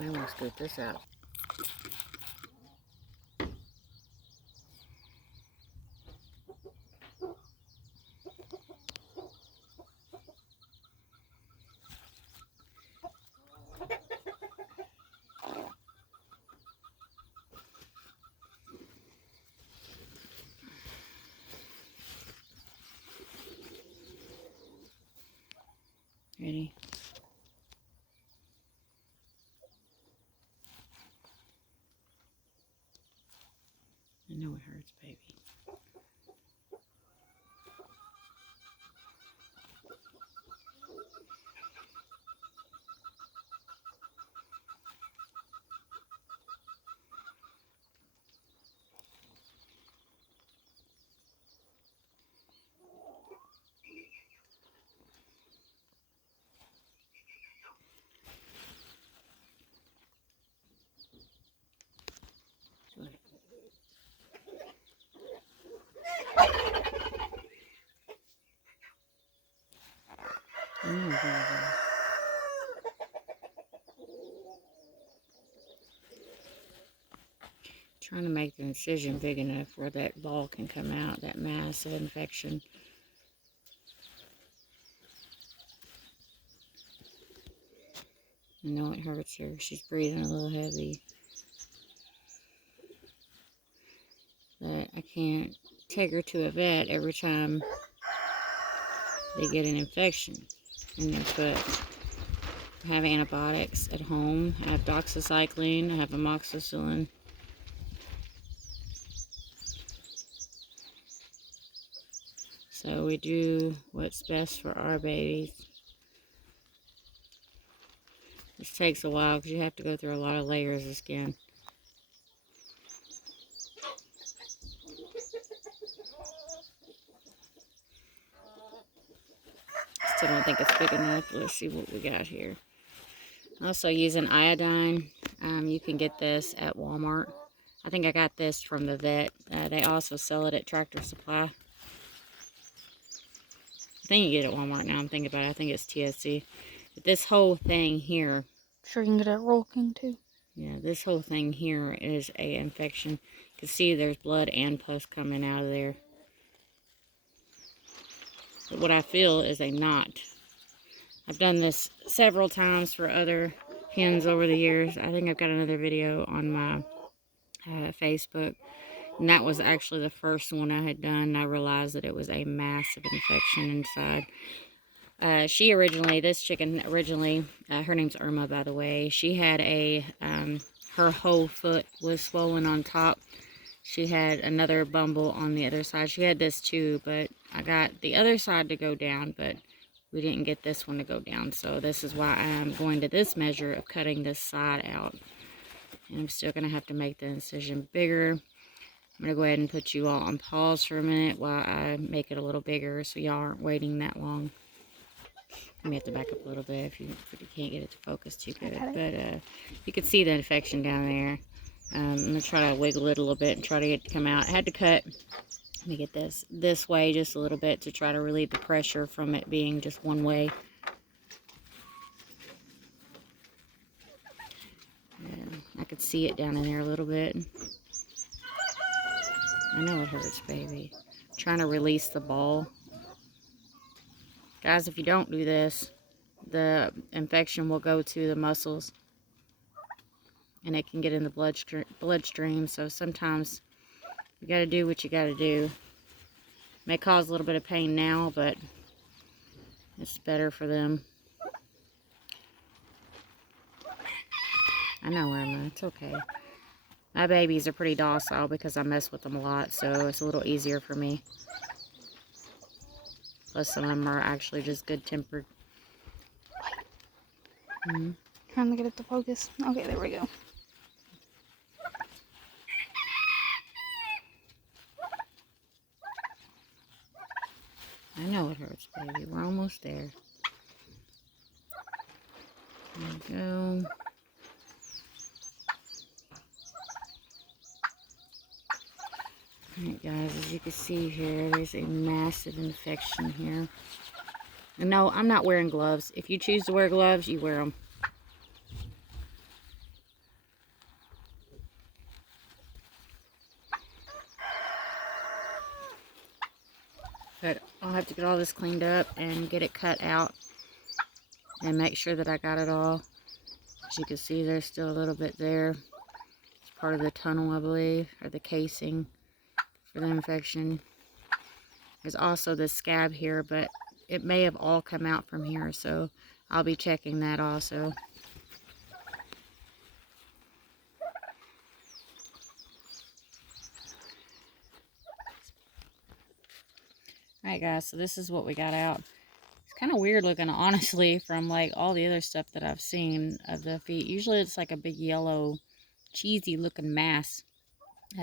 I want to scoot this out. Ready? I know it hurts, baby. Trying to make the incision big enough where that ball can come out, that mass of infection. I know it hurts her. She's breathing a little heavy. But I can't take her to a vet every time they get an infection in their foot. I have antibiotics at home. I have doxycycline. I have amoxicillin. So we do what's best for our babies. This takes a while because you have to go through a lot of layers of skin. Still don't think it's big enough. Let's see what we got here. Also using iodine. You can get this at Walmart. I think I got this from the vet. They also sell it at Tractor Supply. I think you get it at Walmart now. I'm thinking about it. I think it's TSC. But this whole thing here. Sure you can get it at Roll King too. Yeah, this whole thing here is a infection. You can see there's blood and pus coming out of there. But what I feel is a knot. I've done this several times for other hens over the years. I think I've got another video on my Facebook. And that was actually the first one I had done. I realized that it was a massive infection inside. This chicken originally, her name's Irma, by the way. She had her whole foot was swollen on top. She had another bumble on the other side. She had this too, but I got the other side to go down, but we didn't get this one to go down. So this is why I'm going to this measure of cutting this side out. And I'm still going to have to make the incision bigger. I'm going to go ahead and put you all on pause for a minute while I make it a little bigger so y'all aren't waiting that long. I may have to back up a little bit if you can't get it to focus too good. But you can see the infection down there. I'm going to try to wiggle it a little bit and try to get it to come out. I had to cut, let me get this way just a little bit to try to relieve the pressure from it being just one way. I could see it down in there a little bit. I know it hurts, baby. I'm trying to release the ball. Guys, if you don't do this, the infection will go to the muscles. And it can get in the bloodstream. So sometimes you got to do what you got to do. May cause a little bit of pain now, but it's better for them. I know, Irma. It's okay. My babies are pretty docile because I mess with them a lot, so it's a little easier for me. Plus, some of them are actually just good-tempered. Trying to get it to focus. Okay, there we go. I know it hurts, baby. We're almost there. There we go. Alright guys, as you can see here, there's a massive infection here. And no, I'm not wearing gloves. If you choose to wear gloves, you wear them. have to get all this cleaned up and get it cut out and make sure that I got it all. As you can see, there's still a little bit there. It's part of the tunnel, I believe, or the casing for the infection. There's also this scab here, but it may have all come out from here, so I'll be checking that also. Alright guys, so this is what we got out. It's kind of weird looking, honestly, from like all the other stuff that I've seen of the feet. Usually it's like a big yellow, cheesy looking mass.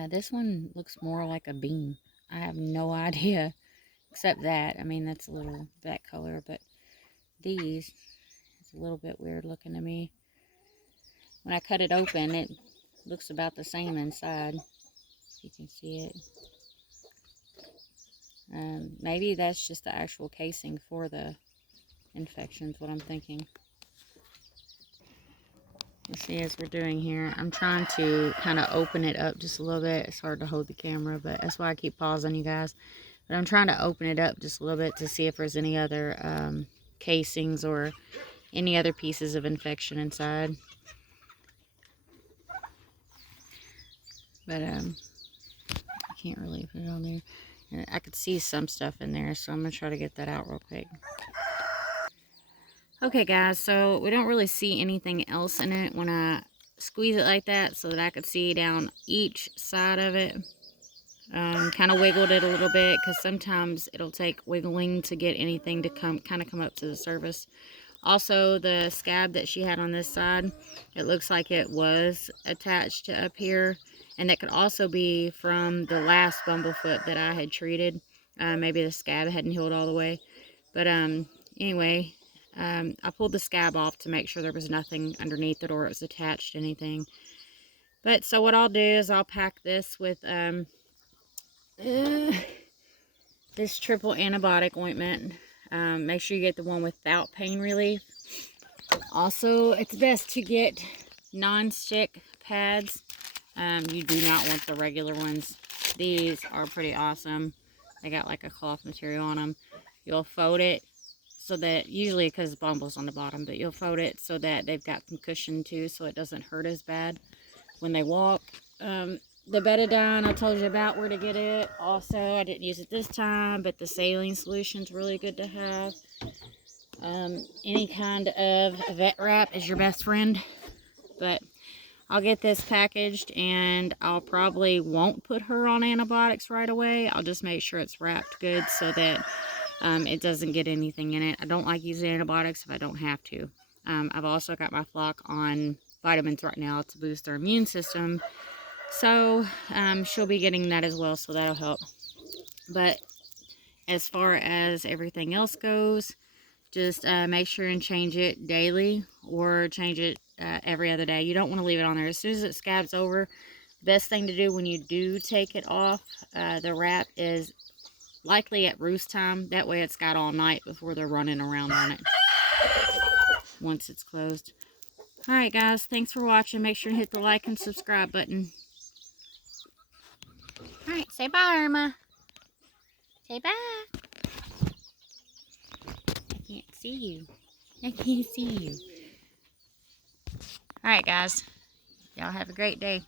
This one looks more like a bean. I have no idea, except that. I mean, that's a little that color, but these, it's a little bit weird looking to me. When I cut it open, it looks about the same inside, if you can see it. Maybe that's just the actual casing for the infections, what I'm thinking. You see, as we're doing here, I'm trying to kind of open it up just a little bit. It's hard to hold the camera, but that's why I keep pausing, you guys. But I'm trying to open it up just a little bit to see if there's any other casings or any other pieces of infection inside. But I can't really put it on there. And I could see some stuff in there, so I'm going to try to get that out real quick. Okay guys, so we don't really see anything else in it when I squeeze it like that, so that I could see down each side of it. Kind of wiggled it a little bit, because sometimes it'll take wiggling to get anything to come up to the surface. Also, the scab that she had on this side, it looks like it was attached to up here. And that could also be from the last Bumblefoot that I had treated. Maybe the scab hadn't healed all the way. But anyway, I pulled the scab off to make sure there was nothing underneath it or it was attached to anything. But so what I'll do is I'll pack this with this triple antibiotic ointment. Make sure you get the one without pain relief. Also, it's best to get non-stick pads. You do not want the regular ones. These are pretty awesome. They got like a cloth material on them. You'll fold it so that, usually because Bumble's on the bottom, but you'll fold it so that they've got some cushion too, so it doesn't hurt as bad when they walk. The betadine, I told you about where to get it. Also, I didn't use it this time, but the saline solution's really good to have. Any kind of vet wrap is your best friend. But I'll get this packaged, and I'll probably won't put her on antibiotics right away. I'll just make sure it's wrapped good so that it doesn't get anything in it. I don't like using antibiotics if I don't have to. I've also got my flock on vitamins right now to boost their immune system. So she'll be getting that as well, so that'll help. But as far as everything else goes, just make sure and change it daily or change it every other day. You don't want to leave it on there. As soon as it scabs over, the best thing to do when you do take it off the wrap is likely at roost time. That way it's got all night before they're running around on it once it's closed. Alright guys, thanks for watching. Make sure to hit the like and subscribe button. Alright, say bye, Irma. Say bye. I can't see you. I can't see you. Alright guys, y'all have a great day.